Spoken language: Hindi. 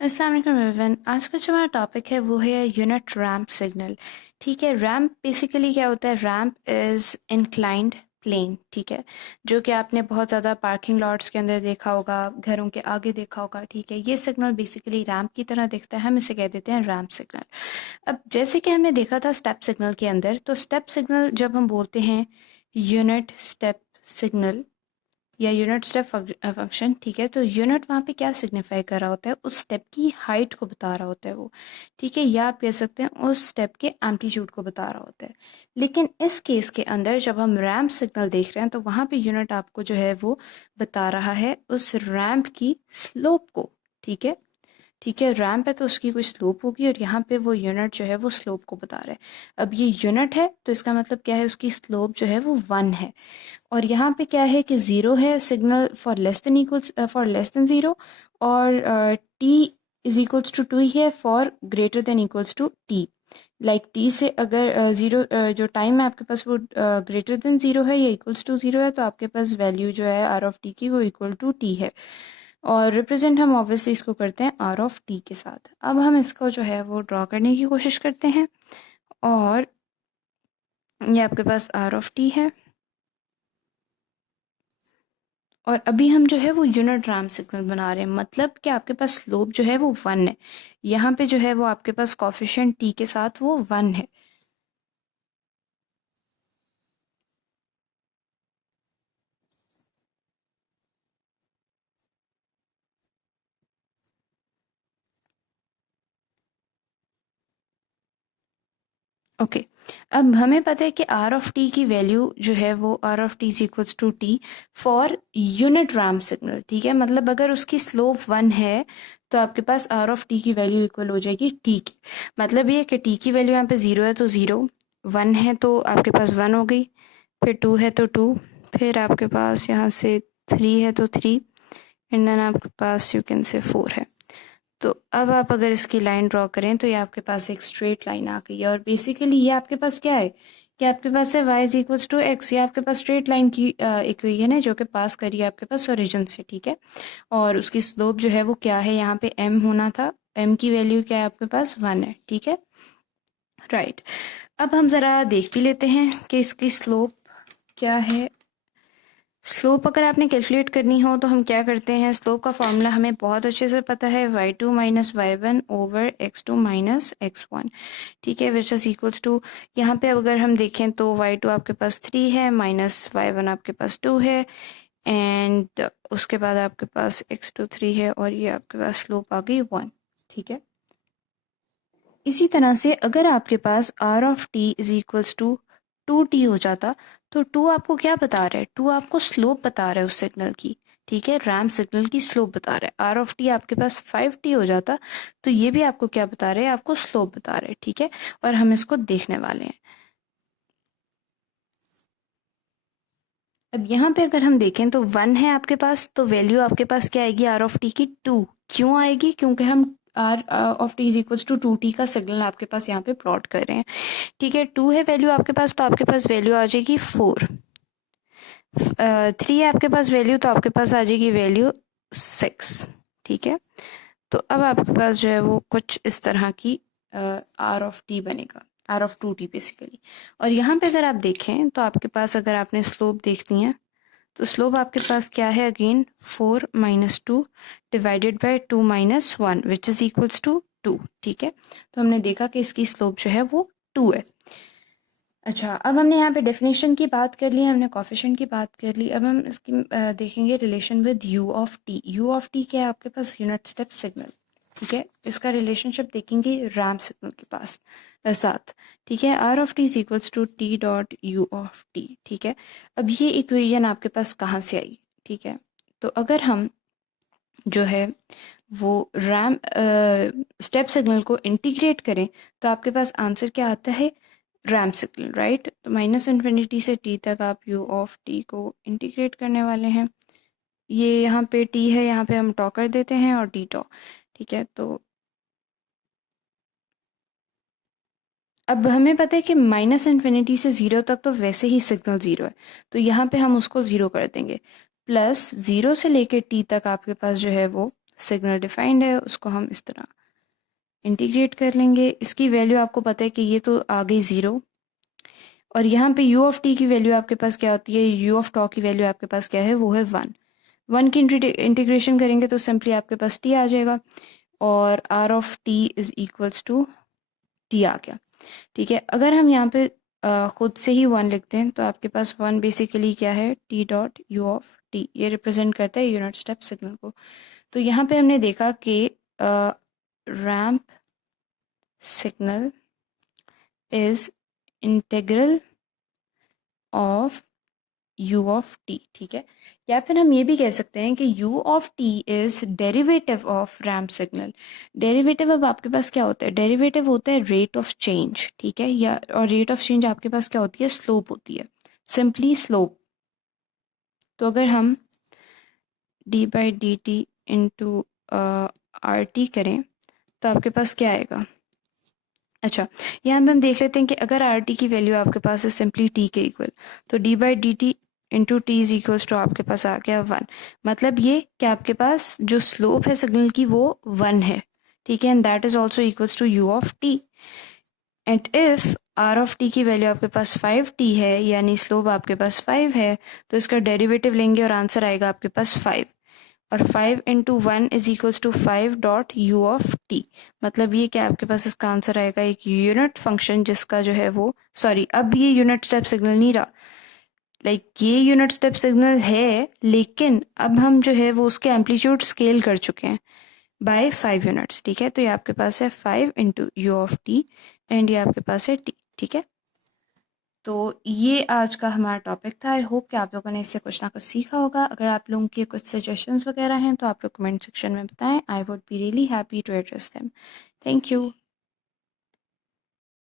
अस्सलाम वालेकुम एवरीवन। आज का जो हमारा टॉपिक है वो है यूनिट रैंप सिग्नल। ठीक है, रैंप बेसिकली क्या होता है? Ramp is inclined plane. ठीक है, जो कि आपने बहुत ज़्यादा पार्किंग लॉट्स के अंदर देखा होगा, घरों के आगे देखा होगा। ठीक है, ये सिग्नल बेसिकली रैंप की तरह दिखता है, हम इसे कह देते हैं रैंप सिग्नल। अब जैसे कि हमने देखा था स्टेप सिग्नल के अंदर, तो स्टेप सिग्नल जब हम बोलते हैं यूनिट स्टेप सिग्नल या यूनिट स्टेप फंक्शन, ठीक है, तो यूनिट वहाँ पे क्या सिग्निफाई कर रहा होता है? उस स्टेप की हाइट को बता रहा होता है वो। ठीक है, या आप कह सकते हैं उस स्टेप के एम्पलीट्यूड को बता रहा होता है। लेकिन इस केस के अंदर जब हम रैंप सिग्नल देख रहे हैं तो वहाँ पे यूनिट आपको जो है वो बता रहा है उस रैंप की स्लोप को। ठीक है, ठीक है, रैंप है तो उसकी कोई स्लोप होगी और यहाँ पे वो यूनिट जो है वो स्लोप को बता रहा है। अब ये यूनिट है तो इसका मतलब क्या है? उसकी स्लोप जो है वो 1 है। और यहाँ पे क्या है कि ज़ीरो है signal for less than equals for less than zero, और टी इज इक्वल्स टू 2 है for greater than equals to T. Like T से अगर ज़ीरो जो टाइम है आपके पास वो ग्रेटर देन ज़ीरो है या इक्वल्स टू ज़ीरो है, तो आपके पास वैल्यू जो है आर ऑफ टी की वो इक्वल टू टी है। और रिप्रेजेंट हम ऑब्वियसली इसको करते हैं आर ऑफ टी के साथ। अब हम इसको जो है वो ड्रॉ करने की कोशिश करते हैं, और ये आपके पास आर ऑफ टी है, और अभी हम जो है वो यूनिट रैंप सिग्नल बना रहे हैं। मतलब कि आपके पास स्लोप जो है वो 1 है। यहाँ पे जो है वो आपके पास कॉफिशिएंट टी के साथ वो 1 है। ओके, अब हमें पता है कि आर ऑफ टी की वैल्यू जो है वो R of T is equals to T for unit ramp signal. ठीक है, मतलब अगर उसकी स्लोप 1 है तो आपके पास आर ऑफ टी की वैल्यू इक्वल हो जाएगी टी की। मतलब ये कि टी की वैल्यू यहाँ पे 0 है तो 0, 1 है तो आपके पास 1 हो गई, फिर 2 है तो 2, फिर आपके पास यहाँ से 3 है तो 3, एंड देन आपके पास यू कैन से 4 है। तो अब आप अगर इसकी लाइन ड्रॉ करें तो ये आपके पास एक स्ट्रेट लाइन आ गई है, और बेसिकली ये आपके पास क्या है कि आपके पास है y is equals to X. ये आपके पास स्ट्रेट लाइन की इक्वेशन है जो कि पास करी है आपके पास ओरिजिन से। ठीक है, और उसकी स्लोप जो है वो क्या है? यहाँ पे m होना था, m की वैल्यू क्या है आपके पास? 1 है। ठीक है, राइट। अब हम ज़रा देख भी लेते हैं कि इसकी स्लोप क्या है। स्लोप अगर आपने कैलकुलेट करनी हो तो हम क्या करते हैं? स्लोप का फॉर्मूला हमें बहुत अच्छे से पता है, y2 minus Y one over x2 minus x1। ठीक है, विच इज इक्वल्स टू, यहाँ पे अगर हम देखें तो y2 आपके पास 3 है, माइनस y1 आपके पास 2 है, एंड उसके बाद आपके पास x2 3 है, और ये आपके पास स्लोप आ गई 1। ठीक है, इसी तरह से अगर आपके पास r of T is equals to 2t हो जाता, तो 2 आपको क्या बता रहा है? 2 आपको स्लोप बता रहा है उस सिग्नल की। ठीक है, रैंप सिग्नल की स्लोप बता रहा है। आर ऑफ टी आपके पास 5t हो जाता तो ये भी आपको क्या बता रहे हैं? आपको स्लोप बता रहे हैं। ठीक है, और हम इसको देखने वाले हैं। अब यहाँ पे अगर हम देखें तो 1 है आपके पास, तो वैल्यू आपके पास क्या आएगी आर ऑफ टी की? 2। क्यों आएगी? क्योंकि हम R of T is equals to 2t का सिग्नल आपके पास यहाँ पे प्लॉट कर रहे हैं। ठीक है, 2 है वैल्यू आपके पास, तो आपके पास वैल्यू आ जाएगी 4। 3 है आपके पास वैल्यू, तो आपके पास आ जाएगी वैल्यू 6। ठीक है, तो अब आपके पास जो है वो कुछ इस तरह की आर ऑफ टी बनेगा, आर ऑफ 2t बेसिकली। और यहाँ पे अगर आप देखें तो आपके पास अगर आपने स्लोप देखनी है तो स्लोप आपके पास क्या है? Again 4 minus 2 divided by 2 minus 1 which is equals to 2। ठीक है, तो हमने देखा कि इसकी स्लोप जो है वो 2 है। अच्छा, अब हमने यहाँ पे डेफिनेशन की बात कर ली, हमने कोफिशिएंट की बात कर ली। अब हम इसकी देखेंगे relation with you of T. You of T क्या है आपके पास? Unit step signal. ठीक है, इसका रिलेशनशिप देखेंगे रैंप सिग्नल के पास साथ। ठीक है, R of T is equals to T dot U of T. ठीक है, अब ये इक्वेशन आपके पास कहाँ से आई? ठीक है, तो अगर हम जो है वो रैंप स्टेप सिग्नल को इंटीग्रेट करें तो आपके पास आंसर क्या आता है? Ramp signal, right. तो माइनस इन्फिनिटी से टी तक आप यू ऑफ टी को इंटीग्रेट करने वाले हैं। ये यहाँ पे टी है, यहाँ पे हम टॉ कर देते हैं और डी टॉ। ठीक है, तो अब हमें पता है कि माइनस इन्फिनिटी से ज़ीरो तक तो वैसे ही सिग्नल ज़ीरो है, तो यहाँ पे हम उसको ज़ीरो कर देंगे। प्लस ज़ीरो से लेके टी तक आपके पास जो है वो सिग्नल डिफाइंड है उसको हम इस तरह इंटीग्रेट कर लेंगे। इसकी वैल्यू आपको पता है कि ये तो आ गई 0, और यहाँ पे u ऑफ t की वैल्यू आपके पास क्या होती है, u ऑफ टॉ की वैल्यू आपके पास क्या है, वो है 1। 1 की इंटीग्रेशन करेंगे तो सिंपली आपके पास t आ जाएगा, और r of t is equals to t आ गया। ठीक है, अगर हम यहाँ पे खुद से ही 1 लिखते हैं तो आपके पास 1 बेसिकली क्या है, t dot u of t, ये रिप्रेजेंट करता है यूनिट स्टेप सिग्नल को। तो यहाँ पे हमने देखा कि ramp signal is integral of u of t। ठीक है, या फिर हम ये भी कह सकते हैं कि u of t is derivative off ramp signal. Derivative अब आपके पास क्या होता है, डेरिवेटिव होता है रेट ऑफ चेंज। ठीक है, या और रेट ऑफ चेंज आपके पास क्या होती है, स्लोप होती है, सिंपली स्लोप। तो अगर हम d by D T into R T करें तो आपके पास क्या आएगा। अच्छा, यहाँ पे हम देख लेते हैं कि अगर आर टी की वैल्यू आपके पास है सिंपली टी के इक्वल, तो D by D T into T is equals to आपके पास आ गया 1। मतलब ये कि आपके पास जो स्लोप है सिग्नल की वो 1 है। ठीक है, and that is also equals to U of T. And if R of T की वैल्यू आपके पास 5t है, यानी स्लोप आपके पास 5 है, तो इसका डेरिवेटिव लेंगे और आंसर आएगा आपके पास 5। और 5 into 1 is equals to 5 dot U of T. मतलब ये क्या आपके पास इसका आंसर आएगा एक यूनिट फंक्शन जिसका जो है वो, सॉरी अब ये यूनिट स्टेप सिग्नल नहीं रहा, ये यूनिट स्टेप सिग्नल है, लेकिन अब हम जो है वो उसके एम्पलीट्यूड स्केल कर चुके हैं बाय 5 यूनिट्स। ठीक है, तो ये आपके पास है 5 into you of T, and ये आपके पास है टी। ठीक है, तो ये आज का हमारा टॉपिक था। आई होप कि आप लोगों ने इससे कुछ ना कुछ सीखा होगा। अगर आप लोगों के कुछ सजेशंस वगैरह हैं तो आप लोग कमेंट सेक्शन में बताएं। I would be really happy to address them. Thank you.